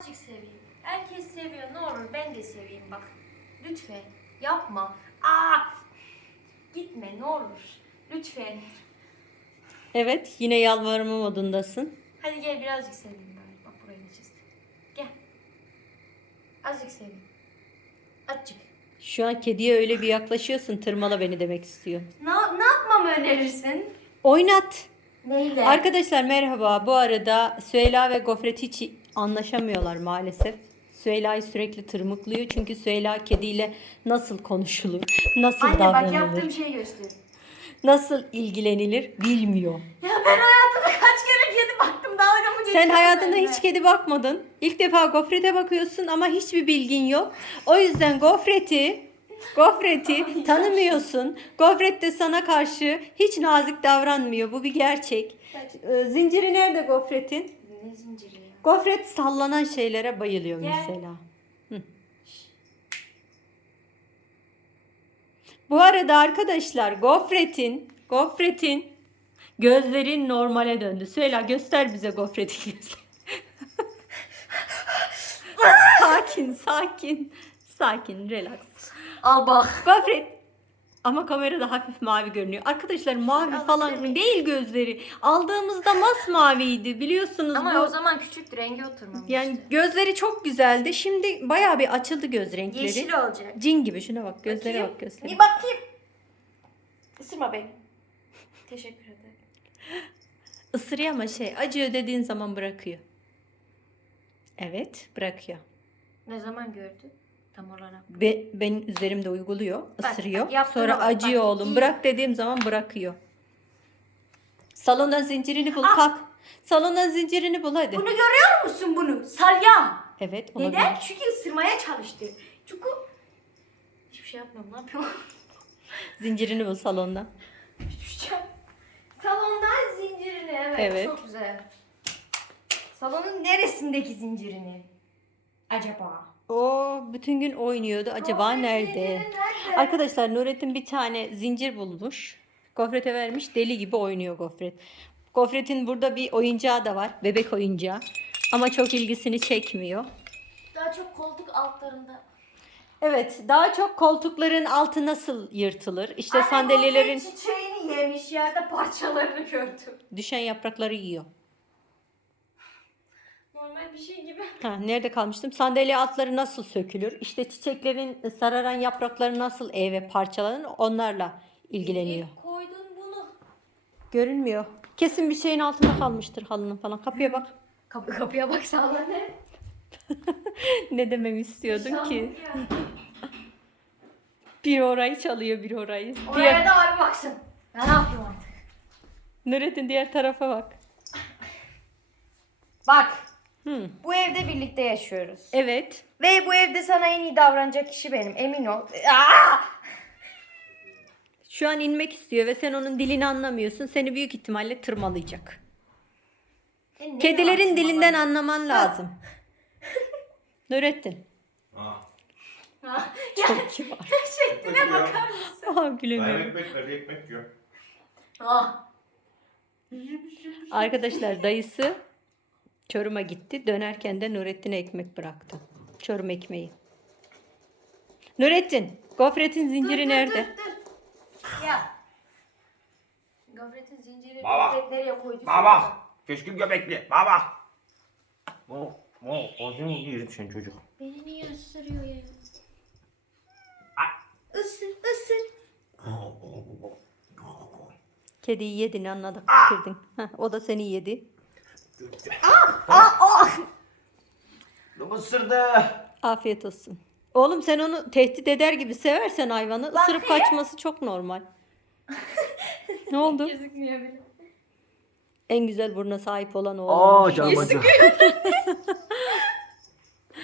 Azıcık seveyim. Herkes seviyor. Ne olur ben de seveyim bak. Lütfen. Yapma. Aa! Gitme ne olur. Lütfen. Evet yine yalvarma modundasın. Hadi gel birazcık seveyim bari. Bak da çizdim. Gel. Azıcık seveyim. Azıcık. Şu an kediye öyle bir yaklaşıyorsun tırmala beni demek istiyor. Ne, ne yapmamı önerirsin? Oynat. Neyle? Arkadaşlar merhaba. Bu arada Süheyla ve Gofret hiç anlaşamıyorlar maalesef. Süheyla'yı sürekli tırmıklıyor çünkü Süheyla kediyle nasıl konuşulur, nasıl Anne bak davranılır, yaptığım şeyi göster. nasıl ilgilenilir bilmiyor. Ya ben hayatımda kaç kere kedi baktım dalga mı Sen hayatında benimle? hiç kedi bakmadın. İlk defa Gofret'e bakıyorsun ama hiçbir bilgin yok. O yüzden Gofret'i Gofret'i tanımıyorsun. Gofret de sana karşı hiç nazik davranmıyor. Bu bir gerçek. Ee, Zinciri nerede Gofret'in? Ne zinciri? Gofret sallanan şeylere bayılıyor Gel. mesela. Hı. Bu arada arkadaşlar Gofret'in Gofret'in gözlerin normale döndü. Söyle göster bize Gofret'in gözleri. sakin sakin. Sakin relax. Al bak. Gofret ama kamerada hafif mavi görünüyor. Arkadaşlar mavi Yalan falan demeyin. değil gözleri. Aldığımızda masmaviydi biliyorsunuz. Ama bu. o zaman küçüktü rengi oturmamıştı. Yani gözleri çok güzeldi. Şimdi bayağı bir açıldı göz renkleri. Yeşil olacak. Cin gibi şuna bak. Gözlere Bakayım. bak gözlere. Bir bakayım. Isırma beni. Teşekkür ederim. Isırıyor ama şey acıyor dediğin zaman bırakıyor. Evet bırakıyor. Ne zaman gördün? Tam olarak. Be, benim üzerimde uyguluyor. Bak, ısırıyor. bak, Sonra acıyor bak. oğlum. İyi. Bırak dediğim zaman bırakıyor. Salondan zincirini bul Ah! kalk. Salondan zincirini bul hadi. Bunu görüyor musun bunu? Salya. Evet olabilir. Neden? Çünkü ısırmaya çalıştı. Çünkü hiçbir şey yapmıyorum. Ne yapıyorum? Zincirini bul salondan. Düşeceğim. Salondan zincirini. Evet, Evet. Çok güzel. Salonun neresindeki zincirini? Acaba? O bütün gün oynuyordu. Acaba nerede? nerede? Arkadaşlar Nurettin bir tane zincir bulmuş. Gofret'e vermiş. Deli gibi oynuyor Gofret. Gofret'in burada bir oyuncağı da var. Bebek oyuncağı. Ama çok ilgisini çekmiyor. Daha çok koltuk altlarında. Evet, daha çok koltukların altı nasıl yırtılır? İşte Anne, sandalyelerin gofret çiçeğini yemiş yerde parçalarını gördüm. düşen yaprakları yiyor. Normal bir şey gibi. Ha, nerede kalmıştım? Sandalye altları nasıl sökülür? İşte çiçeklerin sararan yaprakları nasıl eve parçalanır? Onlarla ilgileniyor. İyi koydun bunu. Görünmüyor. Kesin bir şeyin altında kalmıştır halının falan. Kapıya bak. Kapı kapıya bak sağla ne? Ne dememi istiyordun ki? Bir orayı çalıyor, bir orayı. Oraya Diğer... da abi baksın. Ben ne yapayım artık? Nurettin diğer tarafa bak. Bak. Hı. Bu evde birlikte yaşıyoruz. Evet. Ve bu evde sana en iyi davranacak kişi benim. Emin ol. Aa! Şu an inmek istiyor ve sen onun dilini anlamıyorsun. Seni büyük ihtimalle tırmalayacak. Ne Kedilerin dilinden anlaman lazım. Nurettin. Ah. Ha, Çok kibar. Şekline bakar mısın? Aa, Dayan gülemiyorum. ekmek ver, ekmek yiyor. Ah. Arkadaşlar dayısı Çorum'a gitti. Dönerken de Nurettin'e ekmek bıraktı. Çorum ekmeği. Nurettin, gofretin zinciri Dur, dur, nerede? Dur, dur. Ya. Gofretin zinciri Baba. gofret nereye koyduysa. Baba. Köşkün göbekli. Baba. Bu, bu, ağzını sen çocuk. Beni niye ısırıyor ya? Isır, ısır. Kediyi yedin anladık. Bitirdin. Heh, o da seni yedi. Bu ısırdı. Afiyet olsun. Oğlum sen onu tehdit eder gibi seversen hayvanı ısırıp Bakayım. kaçması çok normal. ne oldu? Gözükmüyor bile. En güzel buruna sahip olan o. Aa canım acı.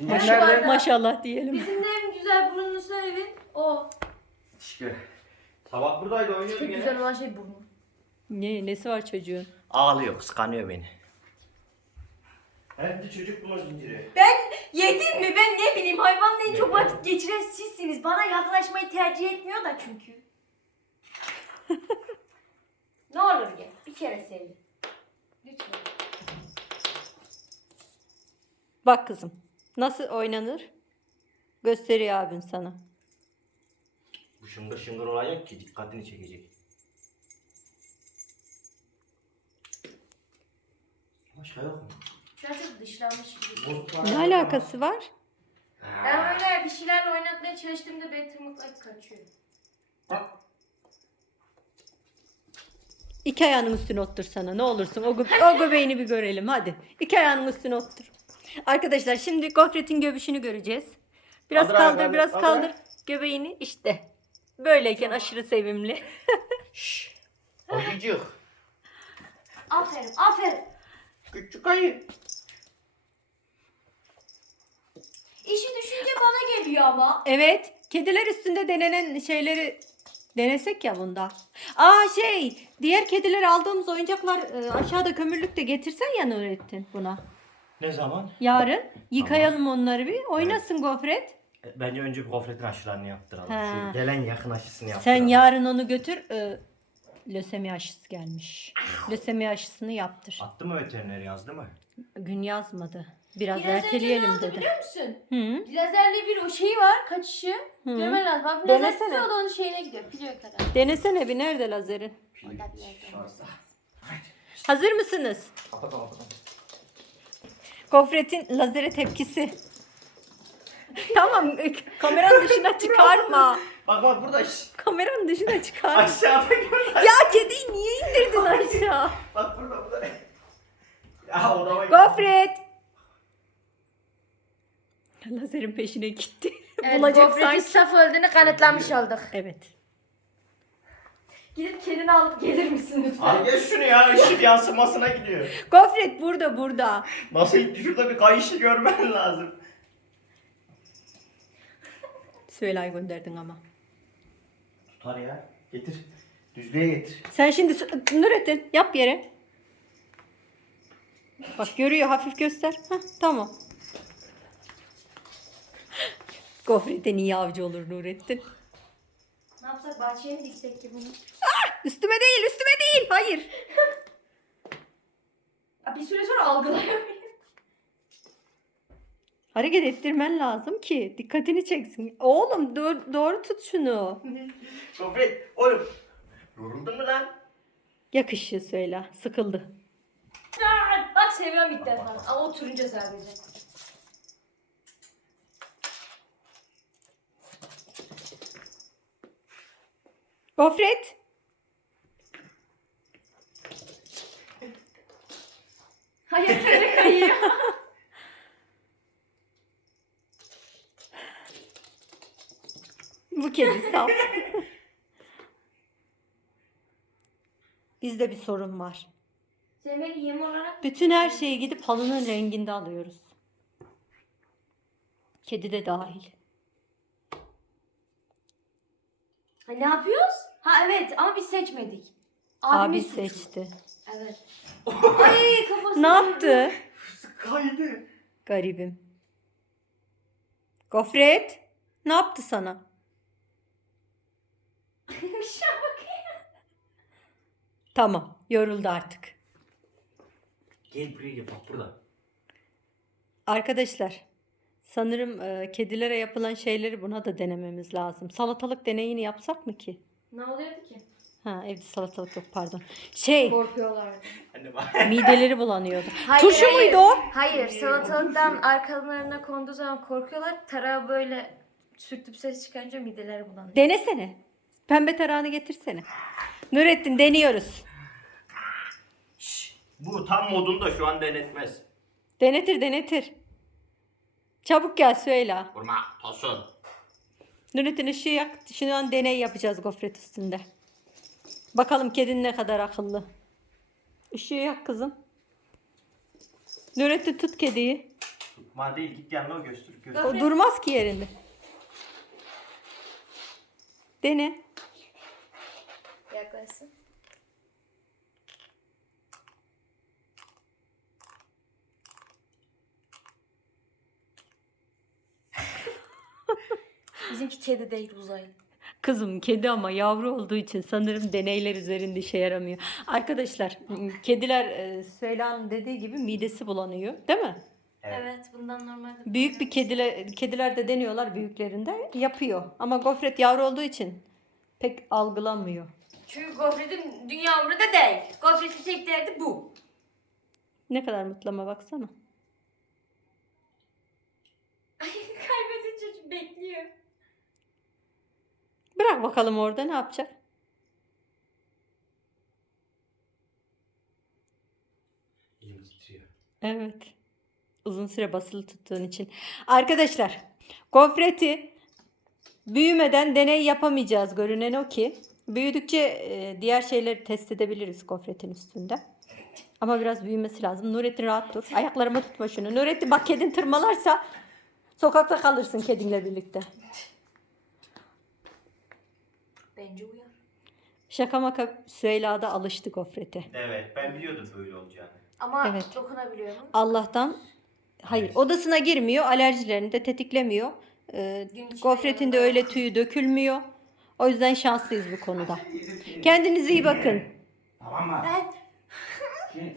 Maşallah, maşallah diyelim. Bizim de en güzel burnunu evin o. İşte. Sabah buradaydı oynuyordu Tek gene. güzel olan şey burnu. Ne, nesi var çocuğun? Ağlıyor, kıskanıyor beni. Hadi çocuk bulur zinciri. Ben yedim mi? Ben ne bileyim hayvanla en çok vakit geçiren sizsiniz. Bana yaklaşmayı tercih etmiyor da çünkü. ne olur gel. Bir kere sevin. Lütfen. Bak kızım. Nasıl oynanır? Gösteriyor abin sana. Bu şıngır şıngır olacak ki dikkatini çekecek. Başka yok mu? Şurası dışlanmış gibi. Bozuk Ne mı? alakası var? Ben böyle bir şeylerle oynatmaya çalıştığımda benim tırmıklar kaçıyor. İki ayağının üstüne otur sana ne olursun. O, gö- o göbeğini bir görelim hadi. İki ayağının üstüne otur. Arkadaşlar şimdi gofretin göbüşünü göreceğiz. Biraz Kaldır kaldır, kaldır, biraz kaldır. kaldır. Göbeğini işte. Böyleyken aşırı sevimli. Şşş. Ayıcık. Aferin, aferin. Küçük ayı. İşi düşünce bana geliyor ama. Evet. Kediler üstünde denenen şeyleri denesek ya bunda. Aa şey, diğer kediler aldığımız oyuncaklar e, aşağıda kömürlükte getirsen ya Nurettin buna. Ne zaman? Yarın yıkayalım onları bir. Oynasın gofret. E, Bence önce bir gofretin aşılarını yaptıralım. Ha. Şu gelen yakın aşısını yaptıralım. Sen yarın onu götür. E, lösemi aşısı gelmiş. Lösemi aşısını yaptır. Attı mı veteriner yazdı mı? Gün yazmadı. Biraz Biraz önce ne erteleyelim dedi. biliyor musun? Hı. Lazerli bir o şeyi var, kaçışı. Hı. Görmen lazım. Bak bir lazer Denesene. tutuyor o da onun şeyine gidiyor. Biliyor kadar. Denesene bir nerede lazerin? Olması Hazır mısınız? Kapatalım kapatalım. Gofretin lazere tepkisi. tamam kameranın dışına çıkarma. Bak bak burada şş. Kameranın dışına çıkarma. Aşağıda gör. ya kediyi niye indirdin aşağı? Bak burada burada. Ya oraya. Gofret. Lazerin peşine gitti. Evet, Bulacak gofretin sanki. saf öldüğünü kanıtlamış olduk. Evet. Gidip kedini alıp gelir misin lütfen? Al gel şunu ya ışık yansımasına gidiyor. Gofret burada burada. Masayı şurada bir kayışı görmen lazım. Süheyla'yı gönderdin ama. Tutar ya. Getir. Düzlüğe getir. Sen şimdi Nurettin yap yere. Bak görüyor hafif göster. Heh, tamam. Gofret'e niye avcı olur Nurettin? Ne yapsak bahçeye mi diksek ki bunu? Üstüme değil üstüme değil. Hayır. Bir süre sonra algılayamıyorum. Hareket ettirmen lazım ki dikkatini çeksin. Oğlum doğru, doğru tut şunu. Gofret oğlum. Yoruldun mu lan? Yakışı söyle. Sıkıldı. Aa, Bak seviyorum ilk defa. Ama oturunca sadece. Gofret. Hayır kere kayıyor. Bu kedi saf. Bizde bir sorun var. Cemil yem olarak Bütün her şeyi gidip halının renginde alıyoruz. Kedi de dahil. Ha, ne yapıyoruz? Ha evet ama biz seçmedik. Abi Abimiz suçlu. seçti. Evet. Ay kafası. Ne yaptı? Kaydı. Garibim. Gofret. Ne yaptı sana? Tamam. Yoruldu artık. Gel buraya gel bak burada. Arkadaşlar. Sanırım e, kedilere yapılan şeyleri buna da denememiz lazım. Salatalık deneyini yapsak mı ki? ne oluyordu ki? Ha evde salatalık yok pardon. Şey Korkuyorlardı. Anne bak. mideleri bulanıyordu. Hayır, Turşu hayır. muydu o? Hayır salatalıktan arkalarına konduğu zaman korkuyorlar. Tarağı böyle sürtüp ses çıkarınca mideleri bulanıyor. Denesene. Pembe tarağını getirsene. Nurettin deniyoruz. Bu tam modunda şu an denetmez. Denetir denetir. Çabuk gel Süheyla. Vurma. Tosun. Nurettin ışığı yak. Şu an deney yapacağız gofret üstünde. Bakalım kedin ne kadar akıllı. Işığı yak kızım. Nurettin tut kediyi. Tutma değil git yanına göster. göster. O durmaz ki yerinde. Dene. Yaklaşsın. Bizimki kedi değil uzaylı. Kızım kedi ama yavru olduğu için sanırım deneyler üzerinde işe yaramıyor. Arkadaşlar kediler e, Süheyla'nın dediği gibi midesi bulanıyor değil mi? Evet bundan normalde. Büyük bir kediler, kediler de deniyorlar büyüklerinde yapıyor. Ama gofret yavru olduğu için pek algılanmıyor. Çünkü gofretin dünya umurunda değil. Gofretin tek derdi bu. Ne kadar mutlu ama baksana. Kaybedince çocuk bekliyor. Bırak bakalım orada ne yapacak? Elim titriyor. Evet. Uzun süre basılı tuttuğun için. Arkadaşlar, gofreti büyümeden deney yapamayacağız. Görünen o ki. Büyüdükçe diğer şeyleri test edebiliriz gofretin üstünde. Ama biraz büyümesi lazım. Nurettin rahat dur. Ayaklarıma tutma şunu. Nurettin bak kedin tırmalarsa sokakta kalırsın kedinle birlikte. Bence uyar. Şaka maka Süheyla da alıştı gofrete. Evet ben biliyordum böyle olacağını. Ama Evet. dokunabiliyor mu? Allah'tan hayır odasına girmiyor. Alerjilerini de tetiklemiyor. Ee, Gün içinde gofretin de yanında. öyle tüyü dökülmüyor. O yüzden şanslıyız bu konuda. Kendinize iyi bakın. Tamam mı? Ben